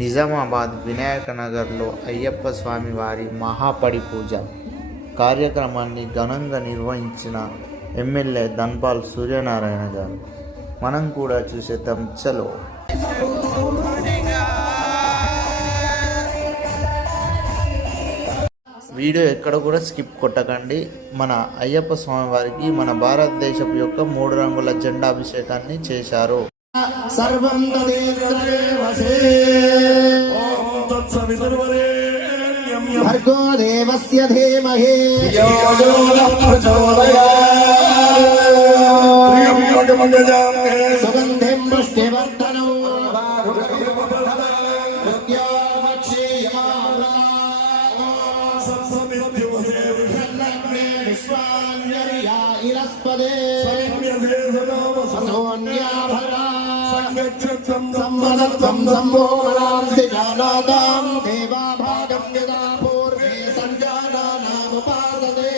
నిజామాబాద్ వినాయక నగర్లో అయ్యప్ప స్వామి వారి మహాపడి పూజ కార్యక్రమాన్ని ఘనంగా నిర్వహించిన ఎమ్మెల్యే ధన్పాల్ సూర్యనారాయణ గారు. మనం కూడా చూసేద్దాం. చలో. వీడియో ఎక్కడ కూడా స్కిప్ కొట్టకండి. మన అయ్యప్ప స్వామి వారికి మన భారతదేశం యొక్క 3 రంగుల జెండాభిషేకాన్ని చేశారు. సర్వం భర్గో దేవస్య ధీమహి యో యో ప్రచోదయాత్ సుగంధిం పుష్టివర్ధనం సంవదత్వం సంభోగనాంసి జానాతాం దేవా భాగం యదా పూర్వే సంజానానాముపాసతే.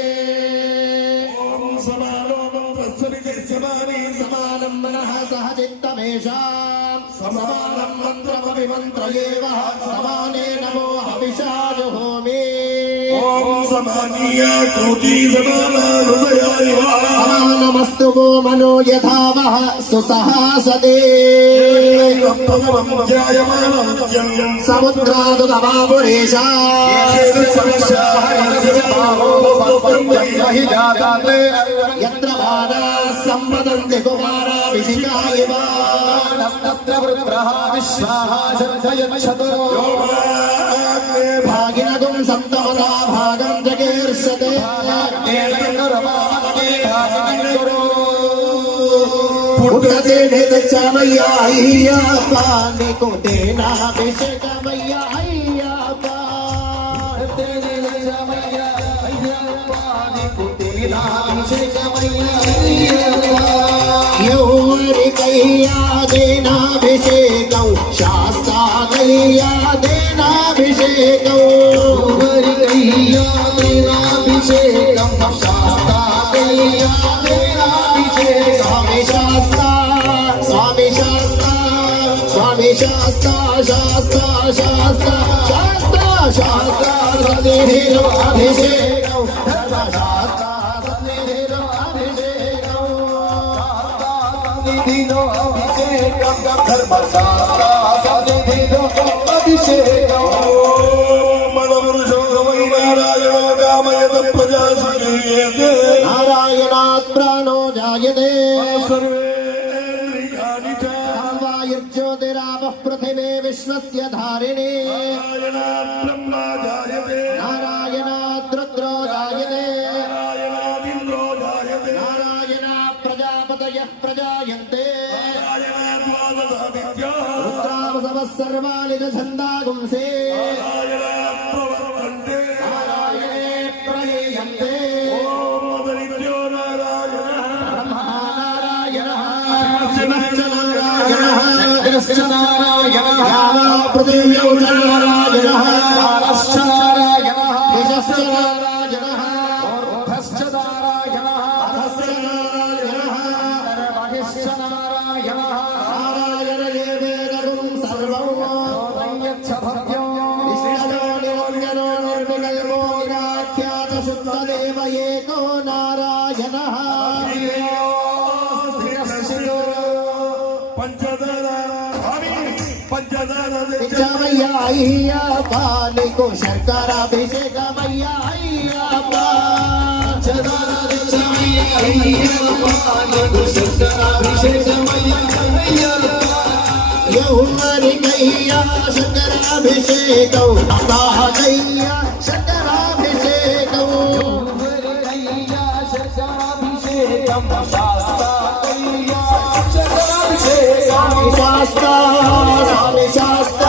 ఓం సమానోమం ప్రస్వరితే సమాని సమానం మనః సహ చిత్తమేషాం సమానం మంత్రమపి మంత్రయేవ సమానే నమో హవిషా జుహోమి. ఓం సమానీయ కోటి సమానా హృదయాని వా సమానమస్తు వో మనో యథావః సుసహాసతే. సముద్రాదుగవాపురేషా యత్ర బాణా సంవదంతి కుమారాభిషికాయవ తత్ర వృత్రః విశ్వాః చర్చయచ్చతో భాగినగుం సంతమదా భాగం జగీర్షతే. పుట్టతే నిదచమయ్యా అయ్యప్ప నీకు తేనాభిషేకమయ్యా అయ్యప్ప. పుట్టతే నిదచమయ్యా అయ్యప్ప నీకు తేనాభిషేకమయ్యా అయ్యప్ప. ఎవరికయ్యా తేనాభిషేకం శాస్త్రాకయ్యా తేనాభిషేకం. ఎవరికయ్యా తేనాభిషేకం శాస్త్రాకయ్యా తేనాభిషేకం. స్వామి శాస్త్ర స్వామి శాస్త్ర స్వామి శాస్త్ర శాస్త్ర శాస్త్ర శాస్త్ర శాస్త్ర సన్నిధిలో అభిషేకం శాస్త్ర సన్నిధిలో అభిషేకం సన్నిధిలో అభిషేకం ధర్మశాస్త్ర సన్నిధిలో అభిషేకం. నారాయణాత్ ప్రాణో జాయతే వాయుర్జ్యోతిరాపః పృథివీ విశ్వస్య ధారిణీ. నారాయణాత్ రుద్రో జాయతే నారాయణాత్ ప్రజాపతయః ప్రజాయంతే. రుద్రావసవః సర్వాణి ఛందాగుంసే పృథివ్యౌ నారాయణః కాలశ్చ నారాయణః నిజశ్చ నారాయణః ఊర్ధ్వశ్చ నారాయణః అధశ్చ నారాయణః బహిశ్చ నారాయణః. నారాయణయేవేదగుం సర్వం దయ్యచ్చ భవ్యం విష్ణో నిరంజనో నిర్వికల్పో నిరాఖ్యాత శుద్ధదేవ ఏకో నారాయణః. పంచదమయ్యా అయ్యప్ప నీకు శర్కరాభిషేకమయ్యా అయ్యప్ప. ఎవరికయ్యా శంకరాభిషేకం అసాహయ్యా శంకరాభిషేకం. ఎవరికయ్యా శంకరాభిషేకం శాస్త్రయ్యా శంకరాభిషేకం. స్వామి శాస్త్ర స్వామి శాస్త్ర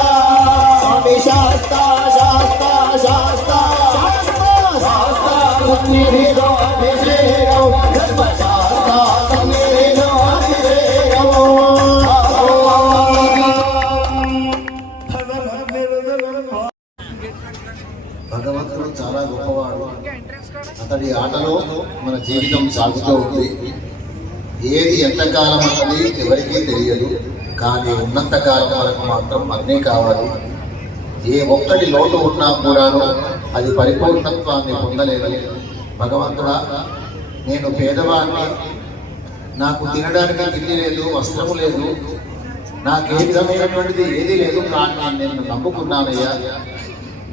స్వామి శాస్త్ర శాస్త్ర శాస్త్ర శాస్త్ర శాస్త్ర సన్నిధిలో అభిషేకం ధర్మశాస్త్ర సన్నిధిలో అభిషేకం. భగవంతుడు చాలా గొప్పవాడు. అతడి ఆటలో మన జీవితం సాగుతూ ఉంది. ఏది ఎంతకాలం అన్నది ఎవరికీ తెలియదు. కానీ ఉన్నంతకాలం మనకు మాత్రం అన్నీ కావాలి. ఏ ఒక్కటి లోటు ఉన్నా కూడాను అది పరిపూర్ణత్వాన్ని పొందలేదు. భగవంతుడా, నేను పేదవాడిని, నాకు తినడానికి తిండి లేదు, వస్త్రము లేదు, నాకు ఏ విధమైనటువంటిది ఏది లేదు, కానీ నేను నమ్ముకున్నానయ్యా.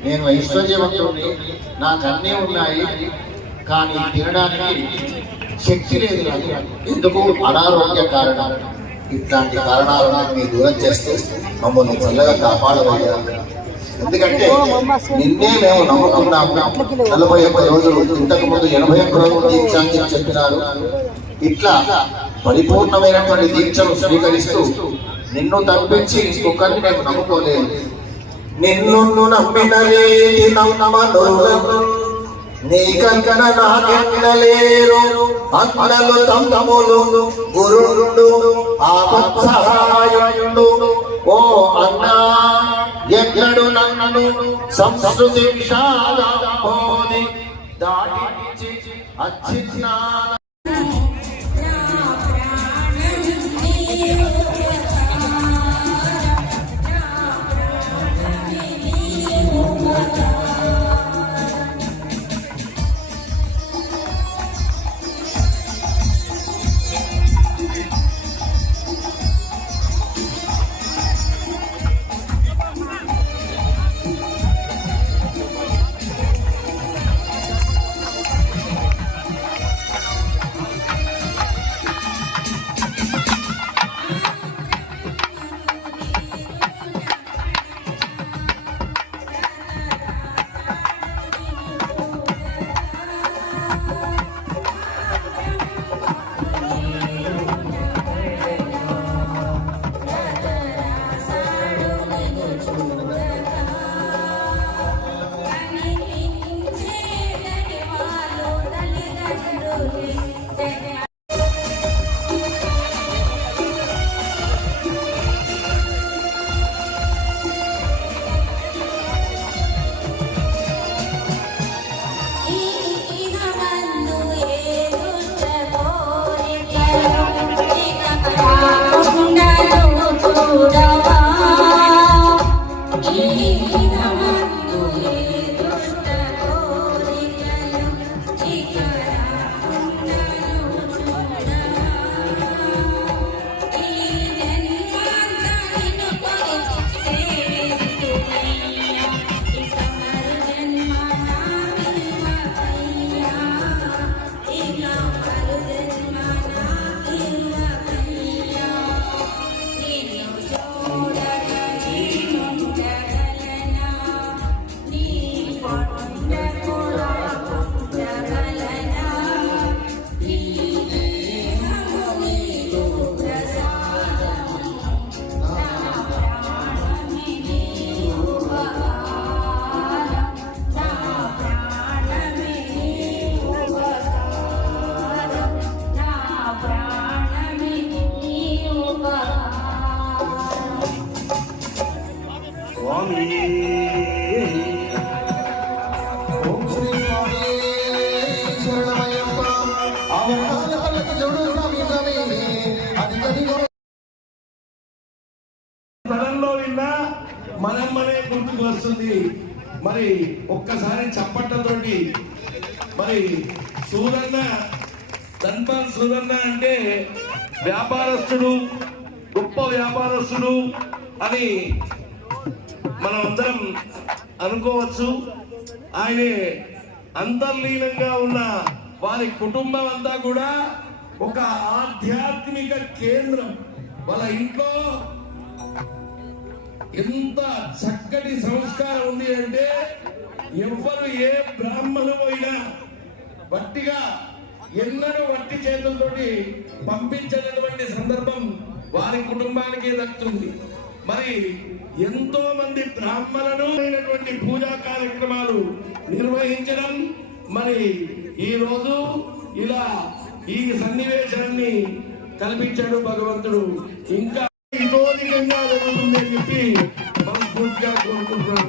నేను ఐశ్వర్యవంతుడిని, నాకు అన్నీ ఉన్నాయి, కానీ తినడానికి శక్తి లేదు. నాకు ఎందుకు? అనారోగ్య కారణం. ఇట్లాంటి కారణాలను మీరు దూరం చేస్తూ మమ్మల్ని చల్లగా కాపాడవయ్యా. ఎందుకంటే నిన్నే మేము నమ్ముకున్నాము. 41 రోజులు, ఇంతకు ముందు 81 రోజులు దీక్ష అని చెప్పినారు. ఇట్లా పరిపూర్ణమైనటువంటి దీక్షను స్వీకరిస్తూ నిన్ను తప్పించి ఇంకొకరిని మేము నమ్ముకోలేదు. నిన్ను నమ్మినలే నమ్మనులను, నీ కంకణ నాకెన్నలేరు, అన్నలు తమ్ములు గురుడు ఆపత్సహాయుడు. ఓ అన్నా, ఎన్నడు నన్ను సంస్కృతి విషాదోది దాటించి అచ్చిన్నా. స్థలంలో విన్నా మనమ్మనే గుర్తుకు వస్తుంది. మరి ఒక్కసారి చప్పట్లతోటి మరి సూరన్న, ధన్పాల్ సూరన్న అంటే వ్యాపారస్తుడు, గొప్ప వ్యాపారస్తుడు అని మనం అందరం అనుకోవచ్చు. ఆయనే అంతర్లీనంగా ఉన్న వారి కుటుంబం అంతా కూడా ఒక ఆధ్యాత్మిక కేంద్రం. వాళ్ళ ఇంట్లో ఎంత చక్కటి సంస్కారం ఉంది అంటే ఎవ్వరు ఏ బ్రాహ్మణు అయినా వట్టిగా ఎన్నడూ వట్టి చేతులతోటి పంపించినటువంటి సందర్భం వారి కుటుంబానికి దక్కుతుంది. మరి ఎంతో మంది బ్రాహ్మణులు అయినటువంటి పూజా కార్యక్రమాలు నిర్వహించడం, మరి ఈ రోజు ఇలా ఈ సన్నివేశాన్ని కల్పించాడు భగవంతుడు. ఇంకా ఇతోధికంగా జరుగుతుందని చెప్పి మనస్ఫూర్తిగా కోరుకుంటున్నాం.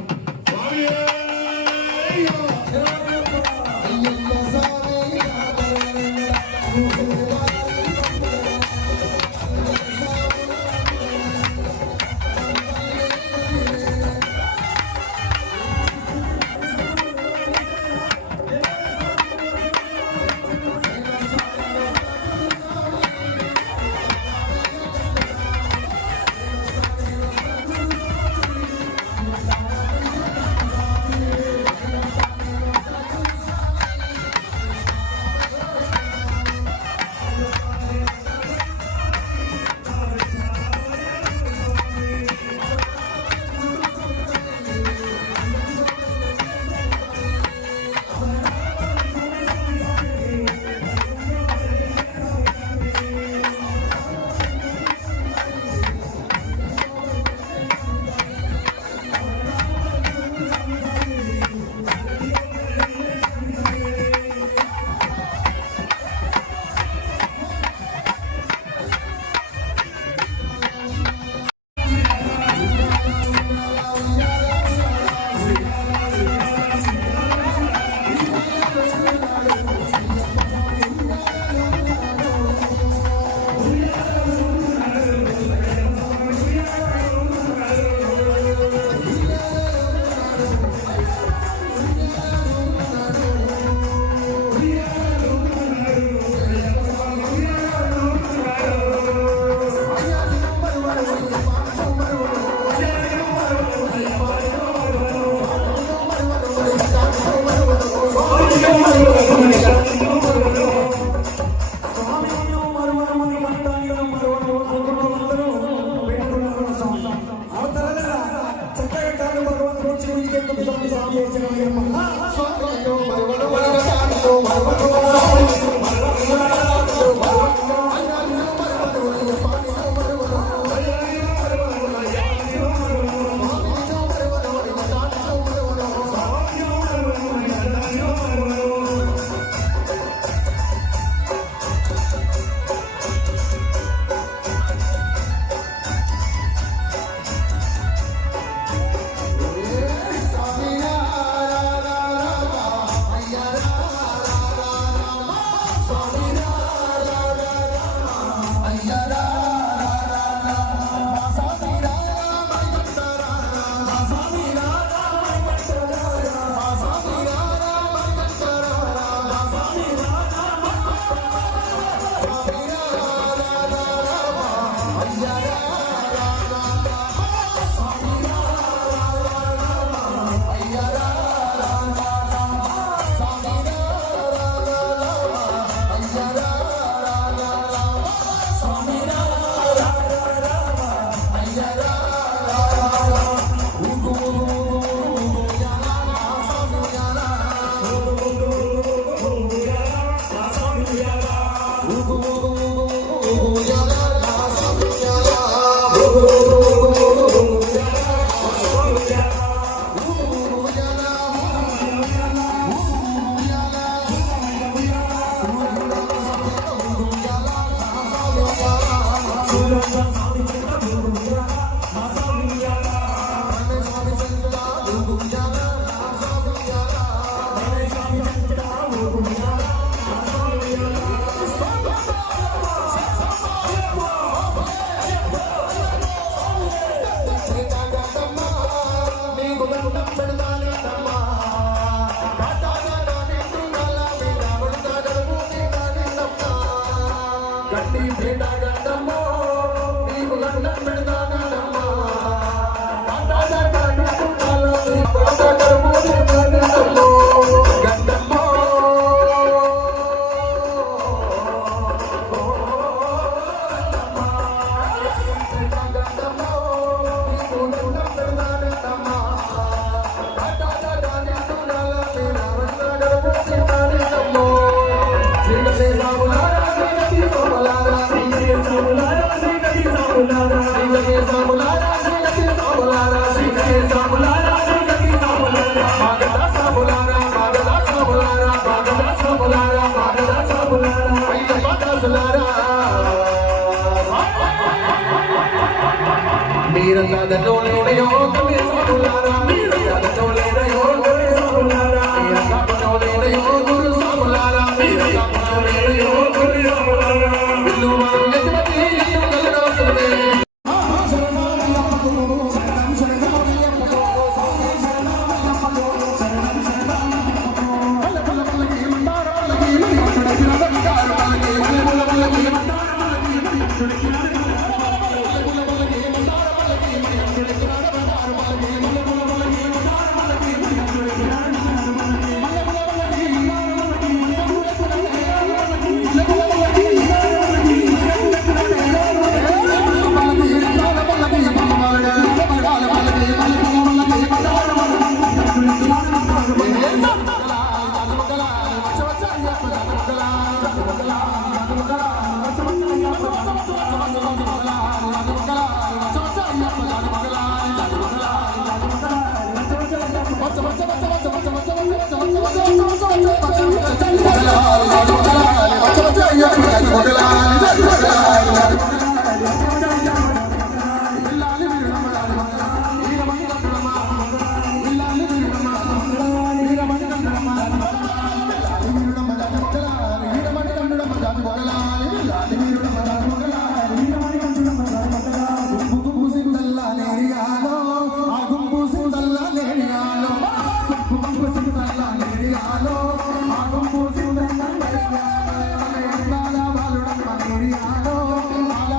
Halo,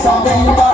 Sabi